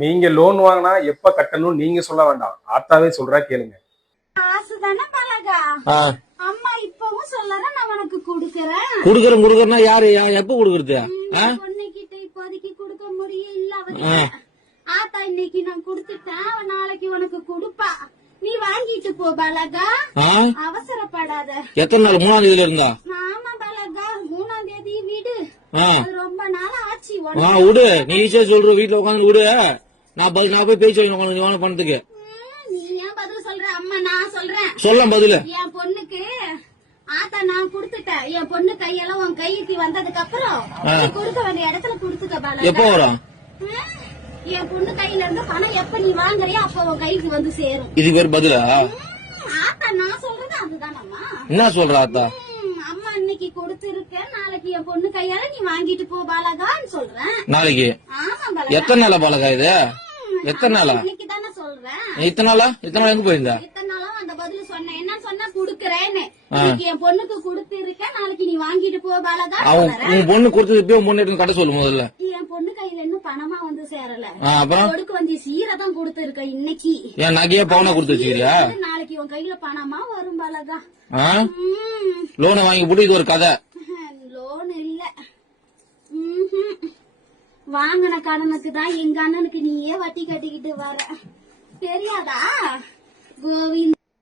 நீங்க லோன் வாங்கினா எப்ப கட்டணும் நீங்க சொல்ல வேண்டாம், ஆத்தாவே சொல்றா கேளுங்க. காசுதானே பழகா. அம்மா இப்பவும் சொல்லற நான் உனக்கு குடுக்கறேன். குடுக்கறேன்னா யாரு எப்ப குடுக்கறது? பொண்ணுகிட்ட இப்போதைக்கு கொடுக்க முடியல. ஆத்தா இன்னைக்கு நான் குடுத்துட்டேன், அவன் நாளைக்கு உனக்கு குடுப்பா. நீ வாங்கிட்டு போ பலகா, அவசரப்படாத. எத்தனை நாள்? 3ஆம் தேதியில இருந்தா? ஆமா பலகா, 3ஆம் தேதி விடு. ரொம்ப நாள் ஆச்சு. விடு, நீ ஈஸியா சொல்ற. வீட்டுல உட்காந்து விடு, நான் போய் பேச்சு வாங்கி பணத்துக்கு. நீ ஏன் பதில் சொல்ற? அம்மா நான் சொல்றேன். சொல்ல பதில். என் பொண்ணுக்கு ஆத்தா நான் குடுத்துட்டேன். என் பொண்ணு கையெல்லாம் உன் கைக்கு வந்ததுக்கு அப்புறம் கொடுக்க வேண்டிய இடத்துல குடுத்துக்க பாலா. எப்ப வரும்? என் பொண்ணு கையில இருந்து பணம் எப்ப நீ வாங்குறியோ அப்ப உன் கைக்கு வந்து சேரும். இது பேர் பதிலா? ஆத்தா நான் சொல்றது அதுதானம்மா. என்ன சொல்ற ஆத்தா? அம்மா இன்னைக்கு கொடுத்திருக்கேன், நாளைக்கு என் பொண்ணு கையால நீ வாங்கிட்டு போ பாலகான்னு சொல்றேன். நாளைக்கு? ஆமா பாலகா. எத்தனை நாளா பாலகா இது? எத்தனை நாளா? இன்னைக்கு தானே சொல்றேன். இத்தனை நாளா எங்க போயிருந்தா? இத்தனை நாளா அந்த பதில் சொன்னேன். என்ன சொன்னா குடுக்கறேன்னு. இன்னைக்கு என் பொண்ணுக்கு கொடுத்திருக்கேன், நாளைக்கு நீ வாங்கிட்டு போ பாலகா. உன் பொண்ணு கொடுத்தது உன் பொண்ணு எடுத்து கட்ட சொல்லு முதல்ல. என் பொண்ணு கையில இன்னும் பணமா வந்து சேரல. அப்புறம் கொடுக்க வேண்டிய சீரை தான் கொடுத்திருக்கேன் இன்னைக்கு. என் நகையா பவுனா கொடுத்து வச்சுக்கிறியா? நாளைக்கு உன் கையில பணமா வரும் பாலகா. லோனை வாங்கி போட்டு இது ஒரு கதை. லோன் இல்ல, வாங்கின கடனுக்கு தான் எங்க அண்ணனுக்கு நீயே வட்டி கட்டிக்கிட்டு வர. தெரியாதா கோவிந்த்?